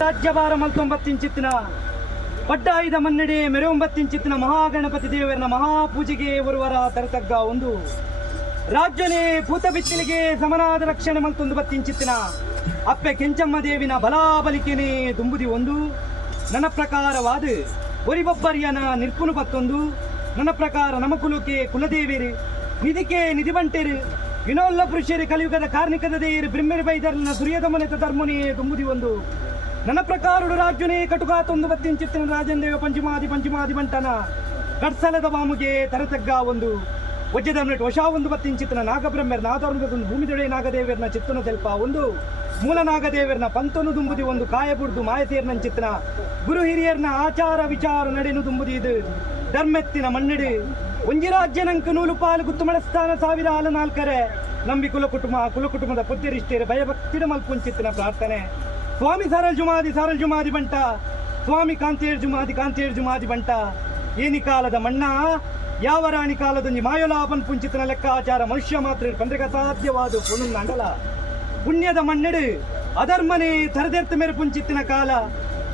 ರಾಜ್ಯಭಾರ ಮಲ್ತೊಂಬತ್ತಿಂಚಿತ್ತಿನ ಪಡ್ಡಾಯ್ದ ಮನ್ನಡೆ ಮೆರೆಯೊಂಬತ್ತಿಂಚಿತ್ತಿನ ಮಹಾಗಣಪತಿ ದೇವರನ ಮಹಾಪೂಜೆಗೆ ಬರುವರ ತರತಗ್ಗ ಒಂದು ರಾಜ್ಯನೇ ಭೂತ ಬಿತ್ತಲಿಗೆ ಸಮನಾದ ರಕ್ಷಣೆ ಮಲ್ತೊಂದು ಬತ್ತಿಂಚಿತ್ತಿನ ಅಪ್ಪೆ ಕೆಂಚಮ್ಮ ದೇವಿನ ಬಲಾಬಲಿಕೆನೇ ತುಂಬುದಿ ಒಂದು ನನ್ನ ಪ್ರಕಾರವಾದ ಒರಿಬೊಬ್ಬರಿಯನ ನಿರ್ಪುನು ಬತ್ತೊಂದು ನನ್ನ ಪ್ರಕಾರ ನಮ್ಮ ಕುಲಕ್ಕೆ ಕುಲದೇವಿರು ನಿಧಿಕೆ ನಿಧಿ ಬಂಟೇರು ವಿನೋಲ್ಲ ಪುರುಷರು ಕಲಿಯುಗದ ಕಾರ್ಣಿಕದ ದೇವರು ಬ್ರಹ್ಮೆರಿ ಬೈದರ್ನ ಸುರಿಯದ ಮನೆತ ಧರ್ಮನೇ ತುಂಬುದಿ ಒಂದು ನನ್ನ ಪ್ರಕಾರಡು ರಾಜ್ಯನೇ ಕಟುಕಾತೊಂದು ಬತ್ತಿಂಚಿತ್ತಿನ ರಾಜಂದೇವ ಪಂಚಮಾದಿ ಬಂಟನ ಕಡ್ಸಲದ ಬಾಮುಗೆ ತರತಗ್ಗ ಒಂದು ವಜ್ಜದ ವಶ ಒಂದು ಬತ್ತಿಂಚಿತ್ತಿನ ನಾಗಬ್ರಹ್ಮರ ನಾದೊಂದು ಭೂಮಿದೊಡೆ ನಾಗದೇವರನ ಚಿತ್ತನ ತೆಲ್ಪ ಒಂದು ಮೂಲ ನಾಗದೇವರನ ಪಂತನು ದುಂಬುದಿ ಒಂದು ಕಾಯಬುಡ್ದು ಮಾಯತೇರ್ನ ಚಿತ್ತನ ಗುರು ಹಿರಿಯರ್ನ ಆಚಾರ ವಿಚಾರ ನಡೆನು ದುಂಬುದಿ ಇದು ಧರ್ಮೆತ್ತಿನ ಮಣ್ಣಿಡು ಒಂಜಿ ರಾಜ್ಯನಂಕ ನೂಲು ಪಾಲು ಗುತ್ತು ಮಳಸ್ಥಾನ ಸಾವಿರ ಹಾಲು ನಾಲ್ಕರೆ ನಂಬಿ ಕುಲಕುಟುಂಬದ ಪುತ್ತಿರಿಷ್ಟೇರೆ ಭಯಭಕ್ತಿಡ ಮಲ್ಪುಂಚಿತ್ತಿನ ಪ್ರಾರ್ಥನೆ ಸ್ವಾಮಿ ಸಾರಲ್ ಜುಮಾದಿ ಬಂಟ ಸ್ವಾಮಿ ಕಾಂತೇರ್ ಜುಮಾದಿ ಬಂಟ ಏನಿ ಕಾಲದ ಮಣ್ಣ ಯಾವ ರಾಣಿ ಕಾಲದೊಂಜಿ ಮಾಯಲಾಪನ್ ಪುಂಚಿತ್ತಿನ ಲೆಕ್ಕಾಚಾರ ಮನುಷ್ಯ ಮಾತ್ರ ಕಂಡ್ರೆ ಅಸಾಧ್ಯವಾದ ಪುಣ್ಯಂಡಲ ಪುಣ್ಯದ ಮಣ್ಣೆಡು ಅಧರ್ಮನೆ ತರದೆರ್ತ ಮೇರೆ ಪುಂಚಿತ್ತಿನ ಕಾಲ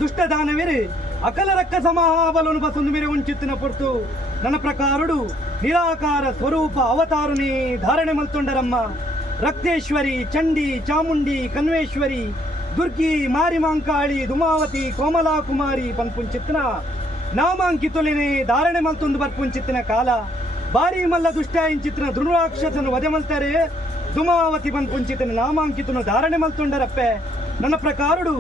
ದುಷ್ಟದಾನವೇರು ಅಕಲ ರಕ್ಕ ಸಮಾಬಲನು ಬಸೊಂದು ಮೇರೆ ಉಂಚಿತ್ತಿನ ಪೊರ್ತು ನನ್ನ ಪ್ರಕಾರಡು ನಿರಾಕಾರ ಸ್ವರೂಪ ಅವತಾರನೇ ಧಾರಣೆ ಮಲ್ತೊಂಡರಮ್ಮ ರಕ್ತೇಶ್ವರಿ ಚಂಡಿ ಚಾಮುಂಡಿ ಕನ್ವೇಶ್ವರಿ ದುರ್ಗಿ ಮಾರಿಮಾಂಕಾಳಿ ದುಮಾವತಿ ಕೋಮಲಾ ಕುಮಾರಿ ಪನ್ಪುಂಚಿತ್ತಿನ ನಾಮಾಂಕಿತೊಲಿನೇ ಧಾರಣೆ ಮಲ್ತೊಂದು ಬರ್ಪುಂಚಿತ್ತಿನ ಕಾಲ ಬಾರಿ ಮಲ್ಲ ದುಷ್ಟ ಇಂಚಿತ್ತಿನ ಧ್ರುರಾಕ್ಷಸನು ವಧೆ ಮಲ್ತಾರೆ ದುಮಾವತಿ ಪನ್ಪುಂಚಿತ್ತಿನ ನಾಮಾಂಕಿತನು ಧಾರಣೆ ಮಲ್ತೊಂಡರಪ್ಪೆ ನನ್ನ ಪ್ರಕಾರಡು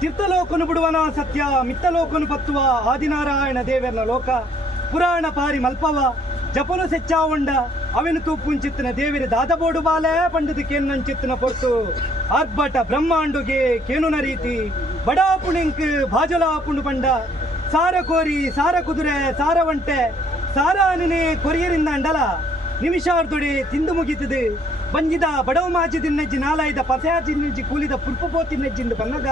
ತೀರ್ಥಲೋಕನು ಬಿಡುವನ ಸತ್ಯ ಮಿತ್ತಲೋಕನು ಪತ್ತುವ ಆದಿನಾರಾಯಣ ದೇವರನ ಲೋಕ ಪುರಾಣ ಪಾರಿ ಮಲ್ಪವ ಜಪನು ಸೆಚ್ಚಾವಂಡ ಅವೆನು ತೂಪುಂಚಿತ್ತಿನ ದೇವಿರ ದಾದಬೋಡು ಬಾಲೆ ಪಂಡಿತ ಕೇನ್ನಂಚಿತ್ತಿನ ಪೊರ್ತು ಆರ್ಭಟ ಬ್ರಹ್ಮಾಂಡುಗೆ ಕೇನುನ ರೀತಿ ಬಡಾಪುಣಿಂಕ್ ಬಾಜಲಾಪುಂಡು ಬಂಡ ಸಾರ ಕೋರಿ ಸಾರ ಕುದುರೆ ಸಾರ ಒಂಟೆ ಸಾರ ಅನಿನೇ ಕೊರಿಯರಿಂದ ಅಂಡಲ ನಿಮಿಷಾರ್ಧೊಡೆ ತಿಂದು ಮುಗಿತದೆ ಬಂಜಿದ ಬಡವ ಮಾಜಿ ದಿನ್ನಜ್ಜಿ ನಾಲಾಯ್ದ ಪಸಯಾಜಿನ್ನಜ್ಜಿ ಕೂಲಿದ ಪುರ್ಪುಪೋತಿನ್ನಜ್ಜಿಂದು ಬನ್ನಗ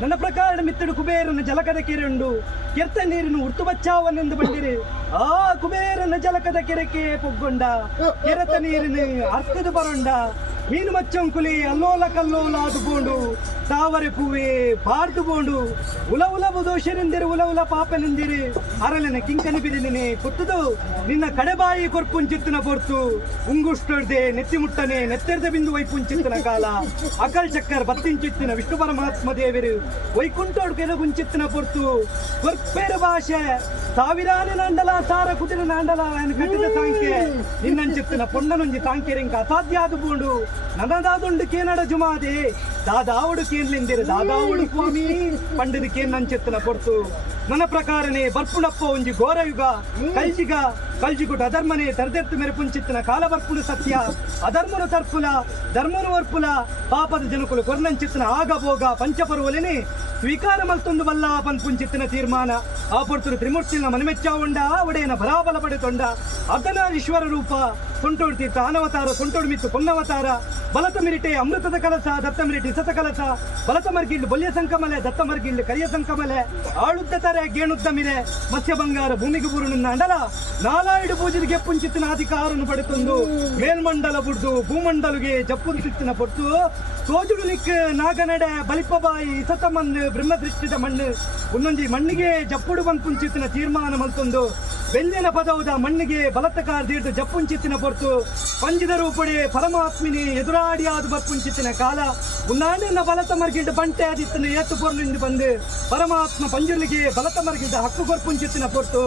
ನನ್ನ ಪ್ರಕಾರ ಮಿತ್ತಡು ಕುಬೇರನ ಜಲಕದ ಕೆರೆಂಡು ಕೆರ್ತ ನೀರನ್ನು ಉರ್ತು ಬಚ್ಚಾವನೆಂದು ಬಂದಿರು ಆ ಕುಬೇರನ ಜಲಕದ ಕೆರೆಕೆ ಪೊಗ್ಗೊಂಡ ಕೆರೆತ ನೀರಿನ ಅರ್ಥದ ಬರೊಂಡ ಮೀನು ಮಚ್ಚಂಕುಲಿ ಅಲ್ಲೋಲ ಕಲ್ಲೋಲ ಆದುಕೊಂಡು ತಾವರೆ ಪೂವೆ ಪಾರ್ದುಕೊಂಡು ಉಲ ದೋಷನೆಂದಿರು ಉಲ ಪಾಪನೆಂದಿರು ಅರಳನ ಕಿಂಕನಿ ಬಿದಿನೇ ಪುತ್ತದು ನಿನ್ನ ಕಡೆಬಾಯಿ ಕೊರ್ಪುಂಚಿತ್ತಿನ ಪೊರ್ತು ಉಂಗುಷ್ಟೊಡ್ದೆ ನೆತ್ತಿ ಮುಟ್ಟನೆ ನೆತ್ತೆರ್ದ ಬಿಂದು ವೈಪುಂಚಿತ್ತಿನ ಕಾಲ ಅಕಲ್ ಚಕ್ಕರ್ ಬತ್ತಿಂಚಿತ್ತಿನ ವಿಷ್ಣು ಪರಮಾತ್ಮ ದೇವರು ವೈಕುಂಠೋಡ್ ಕೆದಗುಂಚಿತ್ತಿನ ಪೊರ್ತು ಕೊರ್ಪೇರ ಭಾಷೆ ಸಾವಿರಾನೆ ನಾಂಡಲ ಸಾರ ಕುದಿರ ನಾಂಡಲ ಕಟ್ಟಿದ ಸಾಂಖ್ಯೆ ನಿನ್ನಂಚಿತ್ತಿನ ಪೊಂಡನೊಂಜಿ ಸಾಂಖ್ಯರಿಂಕ ಅಸಾಧ್ಯ ಆದುಕೊಂಡು ನನ್ನದಾದುಂಡು ಕೇನಡ ಜುಮಾದೆ ದಾದಾವುಡು ಕೇನ್ಲೆಂದಿರು ದಾದಾವುಡು ಸ್ವಾಮಿ ಪಂಡಿದ ಕೇನ್ನಂಚಿತ್ತಿನ ಪೊರ್ತು ನನ್ನ ಪ್ರಕಾರನೇ ಬರ್ಪುಣಪ್ಪ ಒಂಜಿ ಘೋರಯುಗ ಕಲ್ಜಿಗುಟ್ ಅಧರ್ಮನೆ ತರದೆರ್ತು ಮೆರೆಪುಂಚಿತ್ತಿನ ಕಾಲ ಬರ್ಪುಡು ಸತ್ಯ ಅಧರ್ಮನು ತರ್ಪುಲ ಧರ್ಮನು ವರ್ಪುಲ ಪಾಪದ ಜನಕುಲು ಕೊರ್ನಂಚಿತ್ತಿನ ಆಗಭೋಗ ಪಂಚಪರ್ವಲೆನೆ ಸ್ವೀಕಾರ ಮಲ್ತೊಂದು ಬಲ್ಲ ಪನ್ಪುಂಚಿತ್ತಿನ ತೀರ್ಮಾನ ಆ ಪೊರ್ತುಡು ತ್ರಿಮೂರ್ತಿನ ಮನಮೆಚ್ಚಾವುಂಡ ಒಡೆಯನ ಬಲಾಬಲ ಪಡೆತೊಂಡ ಅರ್ಧನಾರೀಶ್ವರ ರೂಪ ಸೊಂಟೋಡು ತೀರ್ಥ ಆನವತಾರ ಸೊಂಟೋಡು ಮಿತ್ತು ಪೊನ್ನವತಾರ ಬಲತ ಮಿರಿಟೆ ಅಮೃತದ ಕಲಸ ದತ್ತ ಮಿರಿಟಿ ಸತ ಕಲಸ ಬಲತ ಮರ್ಗಿಂಡು ಬಲ್ಯ ಸಂಕಮಲೆ ದತ್ತ ಮರ್ಗಿಂಡು ಕರಿಯ ಸಂಕಮಲೆ ಆಳುದ್ದ ತಾರೆ ಗೇಣುದ್ದ ಮಿರೆ ಮತ್ಸ್ಯ ಬಂಗಾರ ಭೂಮಿಗೆ ಬುರುನ ಅಂಡಲ ನಾಲಾಯ್ಡು ಪೂಜೆಗೆ ಪುಂಚಿತ್ತಿನ ಅಧಿಕಾರನು ಪಡೆತೊಂದು ಮೇಲ್ಮಂಡಲ ಬುಡ್ದು ಭೂಮಂಡಲುಗೆ ಜಪ್ಪುದು ಸಿತ್ತಿನ ಪೊರ್ತು ಸೋಜುಡು ನಿಕ್ ನಾಗನಡೆ ಬಲಿಪಬಾಯಿ ಸತ ಮಣ್ಣು ಬ್ರಹ್ಮದೃಷ್ಟಿದ ಮಣ್ಣು ಒಂದೊಂಜಿ ಮಣ್ಣಿಗೆ ಜಪ್ಪುಡು ಬಂದ್ ಪುಂಚಿತ್ತಿನ ತೀರ್ಮಾನ ಮಲ್ತೊಂದು ಬೆಲ್ಲಿನ ಪದವುದ ಮಣ್ಣಿಗೆ ಬಲತ್ತಕಾರ ದೀರ್ದು ಜಪ್ಪುಂಚಿತ್ತಿನ ಪೊರ್ತು ಪಂಜಿದ ರೂಪಡೆ ಪರಮಾತ್ಮಿನಿ ಎದುರಾಡಿ ಆದು ಬರ್ಪುಂಚಿತ್ತಿನ ಕಾಲ ಉನ್ನಾಂಡಿನ ಬಲತ ಮರ್ಗಿಂಡು ಬಂಟೆ ಆದಿತ್ತನ ಏತು ಪೊರ್ಲಿಂದು ಬಂದು ಪರಮಾತ್ಮ ಪಂಜುಲಿಗೆ ಬಲತ ಮರ್ಗಿಂದ ಹಕ್ಕು ಕೊರ್ಪುಂಚಿತ್ತಿನ ಪೊರ್ತು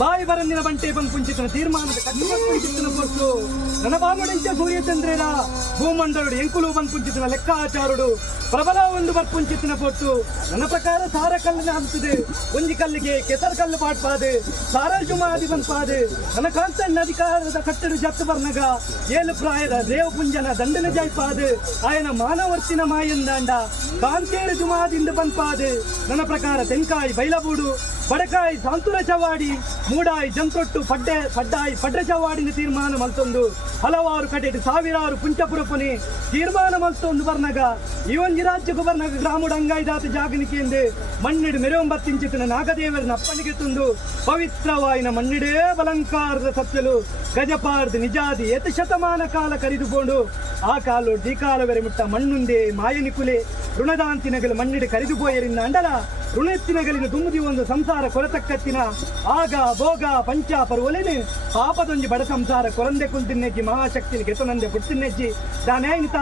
ಬಾಯಿ ಬರಂದಿನ ಬಂಟೆ ಬಂದು ಪುಂಚಿತ್ತಿನ ತೀರ್ಮಾನದ ಕಟ್ಟು ಬರ್ಪುಂಚಿತ್ತಿನ ಪೊರ್ತು ನನ್ನ ಬಾಮುಡಿಂಚ ಸೂರ್ಯಚಂದ್ರರ ಭೂಮಂಡಲುಡು ಎಂಕುಲು ಬಂದು ಪುಂಚಿತ್ತಿನ ಲೆಕ್ಕಾಚಾರುಡು ಪ್ರಬಲ ಒಂದು ಬರ್ಪುಂಚಿತ್ತಿನ ಪೊರ್ತು ನನ್ನ ಪ್ರಕಾರ ಸಾರ ಕಲ್ಲಿನ ಹಂತದೆ ಒಂಜಿ ಕಲ್ಲಿಗೆ ಕೆಸರು ಕಲ್ಲು ಪಾಡ್ಪಾದು ಸಾರಲ್ ಜುಮಾದಿ ಬಂದ್ಪಾದು ನನ್ನ ಕಾಂತಣ್ಣ ಅಧಿಕಾರದ ಕಟ್ಟಡು ಜತ್ತು ಬರ್ನಗ ಏಳು ಪ್ರಾಯದ ದೇವಪುಂಜನ ದಂಡನ ಜೈಪಾದು ಆಯನ ಮಾನವರ್ತಿನ ಮಾಯಂದಾಂಡ ಕಾಂತೇಳು ಜುಮಾದಿಂದ ಬಂದ್ಪಾದು ನನ್ನ ಪ್ರಕಾರ ತೆಂಕಾಯಿ ಬೈಲಬೂಡು ಬಡಕಾಯಿ ಸಾಂತುರ ಚವಾಡಿ ಮೂಡಾಯಿ ಜಂತೊಟ್ಟು ಪಡ್ಡಾಯಿ ಪಡ್ಡ ಚವಾಡಿನ ತೀರ್ಮಾನ ಮಲ್ತೊಂದು ಹಲವಾರು ಕಡೆಡು ಸಾವಿರಾರು ಪುಂಚಪುರಪುನಿ ತೀರ್ಮಾನ ಮಲ್ತೊಂದು ಬರ್ನಗ ಈ ಒಂಜಿ ರಾಜ್ಯಕ್ಕೂ ಬರ್ನಗ ಗ್ರಾಮುಡು ಅಂಗಾಯ್ದಾತ ಜಾಗನಿಕೆಂದು ಮಣ್ಣಿಡು ಮೆರೆಯೊಂಬತ್ತಿಂಚಿತ್ತಿನ ನಾಗದೇವರನ ಅಪ್ಪನಿಗೆ ತಂದು ಪವಿತ್ರವಾಯಿನ ಮಣ್ಣಿಡೇ ಬಲಂಕಾರದ ಸತ್ಯಲು ಗಜಪಾರ್ದು ನಿಜಾದಿ ಶತಮಾನ ಕಾಲ ಕರಿದುಕೊಂಡು ಆ ಕಾಲು ಈ ಕಾಲವೆರೆ ಮುಟ್ಟ ಮಣ್ಣುಂದೆ ಮಾಯನಿಕುಲೆ ಋಣದಾಂತಿನಗಳು ಮಣ್ಣಿಡು ಕರಿದು ಪೋಯರಿಂದ ಅಂಡಲ ಋಣೆತ್ತಿನಗಳಿನ ದುಮ್ಮದಿ ಒಂದು ಸಂಸಾರ ಕೊರತಕ್ಕತ್ತಿನ ಆಗ ಭೋಗ ಪಂಚಾಪರು ಒಲೆನು ಪಾಪದೊಂಜಿ ಬಡ ಸಂಸಾರ ಕೊರಂದೆ ಕುಲ್ತಿನ್ನೆಜ್ಜಿ ಮಹಾಶಕ್ತಿನ ಗೆತನಂದೆ ಪುಟ್ಟಿನೆಜ್ಜಿ ದಾನೇನಿತ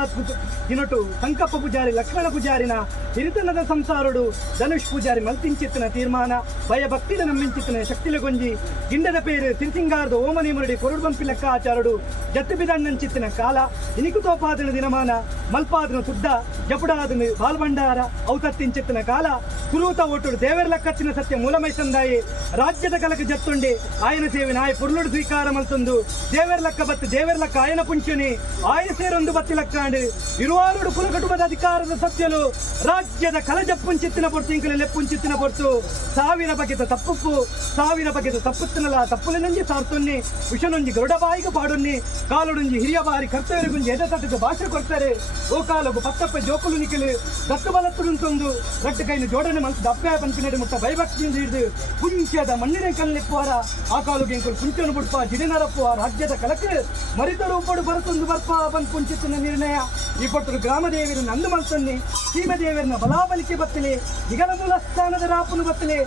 ದಿನಟು ಸಂಕಪ್ಪ ಪೂಜಾರಿ ಲಕ್ಷ್ಮಣ ಪೂಜಾರಿನ ಹಿರಿತನದ ಸಂಸಾರುಡು ಧನುಷ್ ಪೂಜಾರಿ ಮಲ್ತಿಂಚಿತ್ತಿನ ತೀರ್ಮಾನ ಭಯ ಭಕ್ತಿದ ನಮ್ಮಿಂಚಿತ್ತಿನ ಶಕ್ತಿಲಗೊಂಜಿ ಗಿಂಡದ ಪೇರು ತಿರುಸಿಂಗಾರದ ಓಮನಿ ಮುರಡಿ ಕೊರಡು ಬಂಪಿ ಲೆಕ್ಕಾಚಾರಡು ಜತ್ತು ಬಿದಣ್ಣಂಚಿತ್ತಿನ ಕಾಲ ಇನಿಕುತೋಪಾದನ ದಿನಮಾನ ಮಲ್ಪಾದನ ಸುದ್ದ ಜಪುಡಾದನ ಬಾಲ್ಭಂಡಾರ ಔತತ್ತಿಂಚಿತ್ತಿನ ಕಾಲ ಕುರೂತ ಓಟುಡು ದೇವರ ಲಕ್ಕತ್ತಿನ ಸತ್ಯ ಮೂಲಮೈ ಸಂದಾಯಿ ರಾಜ್ಯದ ಕಲಕ ಜತ್ತುಂಡಿ ಆಯನ ಸೇವೆ ನಾಯ ಪುರ್ಲುಡು ಸ್ವೀಕಾರ ಮಲ್ತೊಂದು ದೇವರ ಲಕ್ಕ ಬತ್ತು ದೇವರ ಲಕ್ಕ ಆಯನ ಪುಂಚುನಿ ಆಯನ ಸೇರೊಂದು ಬತ್ತಿ ಲಕ್ಕಾಂಡು ಇರುವಾರುಡು ಕುಲಕುಟುಂಬದ ಅಧಿಕಾರದ ಸತ್ಯಲು ರಾಜ್ಯದ ಕಲಜಪ್ಪುಂಚಿತ್ತಿನ ಪೊರ್ತು ಇಂಕಲ ಲೆಪ್ಪುಂಚಿತ್ತಿನ ಪೊರ್ತು ಸಾವಿರ ಬಗೆದ ತಪ್ಪುಪ್ಪು ಸಾವಿರ ಬಗೆದ ತಪ್ಪುತ್ತಿನಲ್ಲ ತಪ್ಪುಲೆನಂಜಿ ಸಾರ್ತೊನ್ನಿ ವಿಷನೊಂಜಿ ಗರುಡಬಾಯಿಗೆ ಪಾಡೊನ್ನಿ ಕಾಲುಡುಂಜಿ ಹಿರಿಯ ಬಾರಿ ಕರ್ತವ್ಯಗುಂಜಿ ಎದೆತಟ್ಟದ ಭಾಷೆ ಕೊಡ್ತಾರೆ ಓ ಕಾಲಗು ಪತ್ತಪ್ಪ ಜೋಕುಲು ನಿಖಿಲು ದತ್ತು ಬಲತ್ತುಡುಂತೊಂದು ರಟ್ಟು ಕೈನ ಜೋಡಣೆ ಮಲ್ತು ದಪ್ಪೆ ಪಂಪಿನಡಿ ಮುಟ್ಟ ಭಯಭಕ್ತಿಯಿಂದ ಹಿಡಿದು ಕುಂಚದ ಮಣ್ಣಿನ ಕಲ್ಲಿಪ್ಪುವಾರ ಆ ಕಾಲುಗೆ ಎಂಕುಲು ಕುಂಚನು ಬುಡ್ಪ ಜಿಡಿನರಪ್ಪುವ ರಾಜ್ಯದ ಕಲಕ್ಕೆ ಮರಿತರು ಉಪ್ಪಡು ಬರುತ್ತೊಂದು ಬರ್ಪ ಬಂದು ಕುಂಚಿತ್ತಿನ ನಿರ್ಣಯ ಈ ಪಟ್ಟರು ಗ್ರಾಮದೇವಿರ ನಂದು ಮಲ್ತನ್ನಿ ಸೀಮದೇವರನ್ನ ಬಲಾಬಲಿಕೆ ಬತ್ತಲೆ ದಿಗಲ ಮೂಲ ಸ್ಥಾನದ ರಾಪುನು ಬತ್ತಲೆ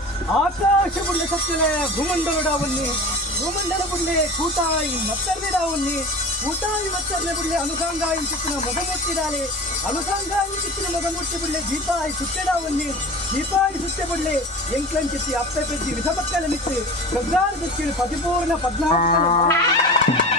ಆಕಾಶ ಬುಡ್ಲೆ ಸತ್ತಲೆ ಭೂಮಂಡಲುಡಾವನ್ನಿ ಭೂಮಂಡಲ ಬುಡ್ಲೆ ಕೂಟಾಯಿ ಮತ್ತರ್ವಿಡಾವನ್ನಿ ಕೂಟಾಯಿ ಮತ್ತರ್ನೆ ಬುಡ್ಲೆ ಅನುಸಾಂಗಾಯಿ ಚಿತ್ತಿನ ಮೊಗಮುಟ್ಟಿಡಾಲೆ ಅನುಸಾಂಗಾಯಿ ಚಿತ್ತಿನ ಮೊಗಮುಟ್ಟಿ ಬುಡ್ಲೆ ದೀಪಾಯಿ ಸುತ್ತೆಡಾವನ್ನಿ ದೀಪಾಯಿ ಸುತ್ತೆ ಬುಡ್ಲೆ ಎಂಕ್ಲಂ ಚಿತ್ತಿ ಅಪ್ಪೆ ಪೆದ್ದಿ ವಿಧಮಕ್ಕಲ ಮಿತ್ತಿ ಪ್ರಜ್ಞಾನ ದೃಷ್ಟಿಯಲ್ಲಿ ಪರಿಪೂರ್ಣ 14 Thank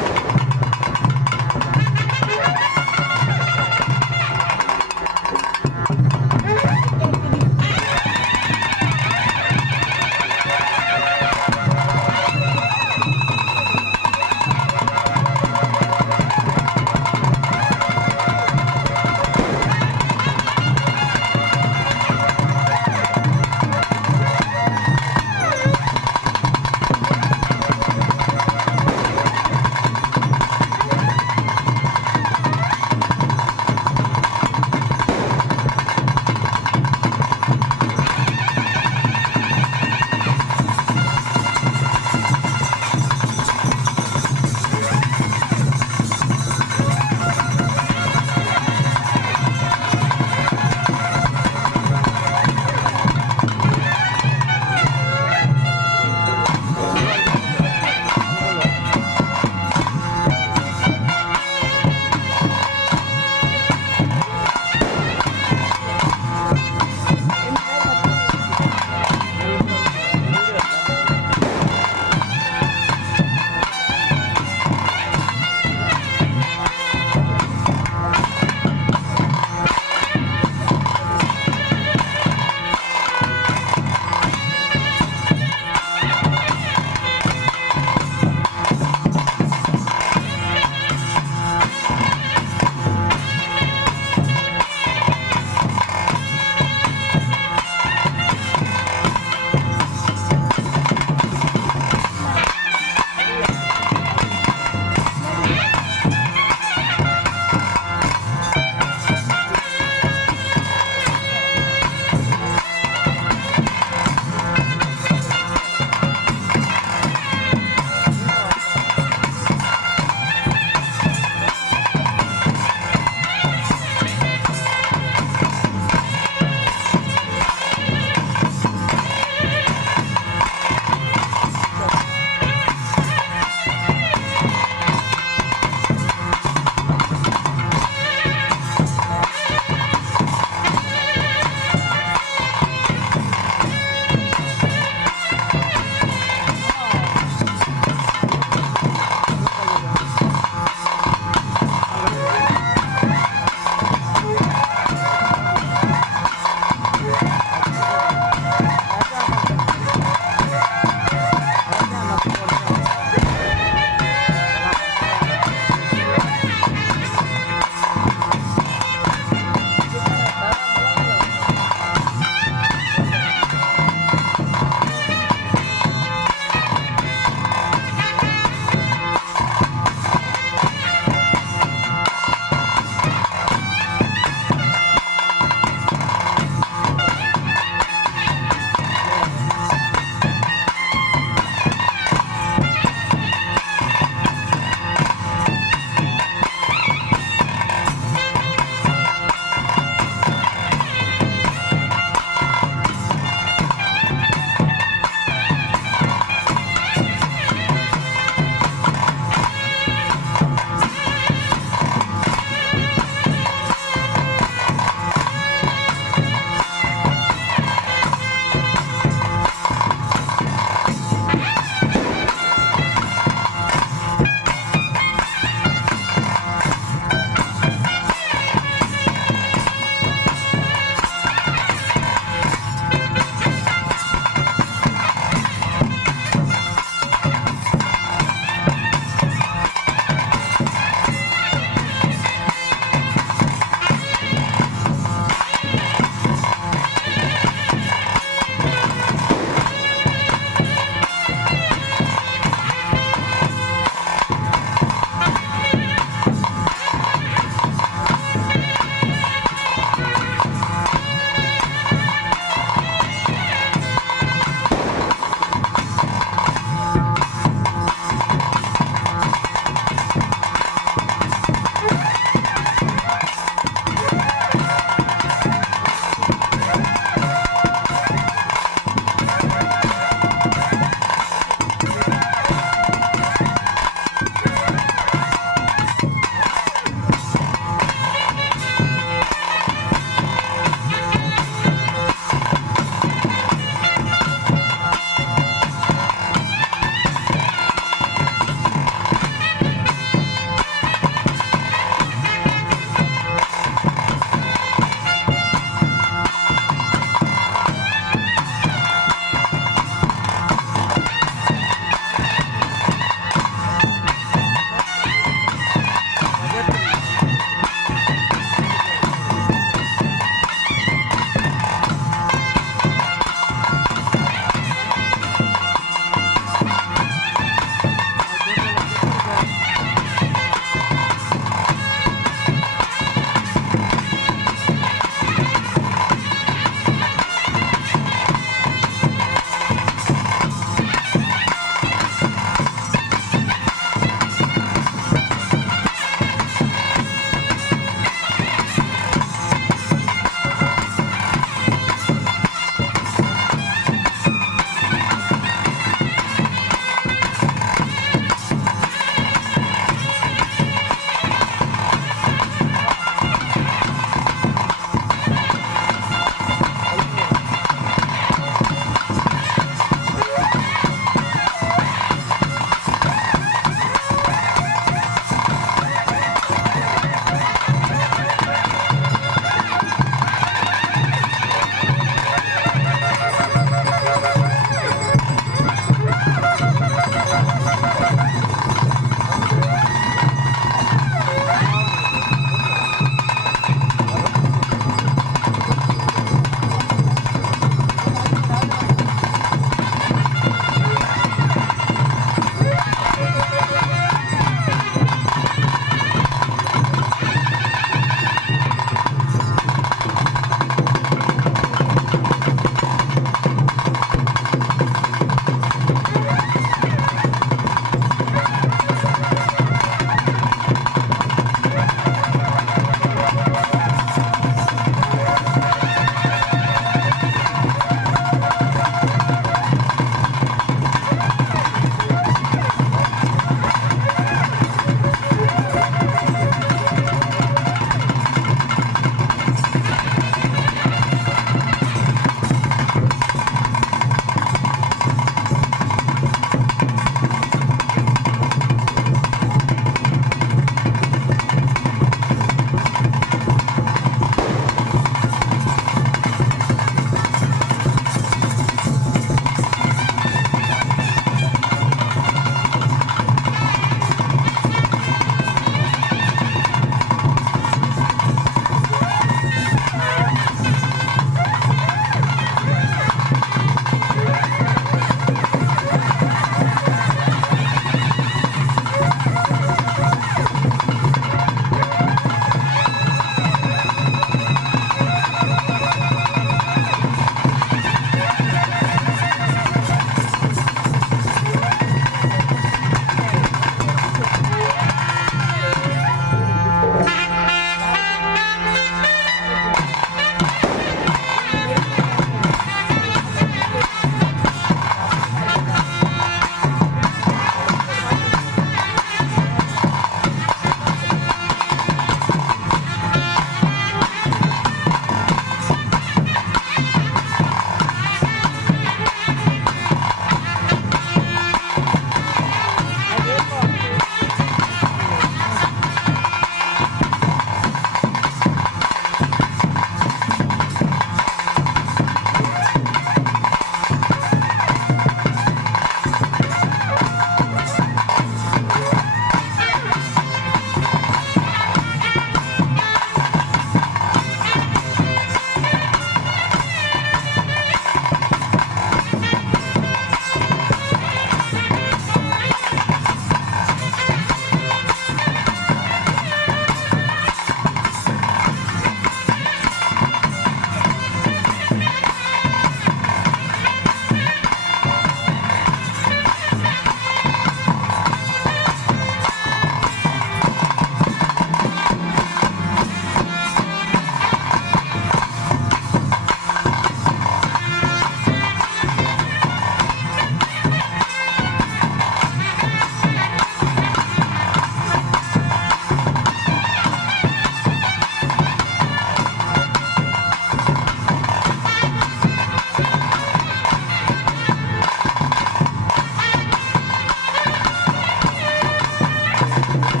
ಧನ್ಯವಾದ.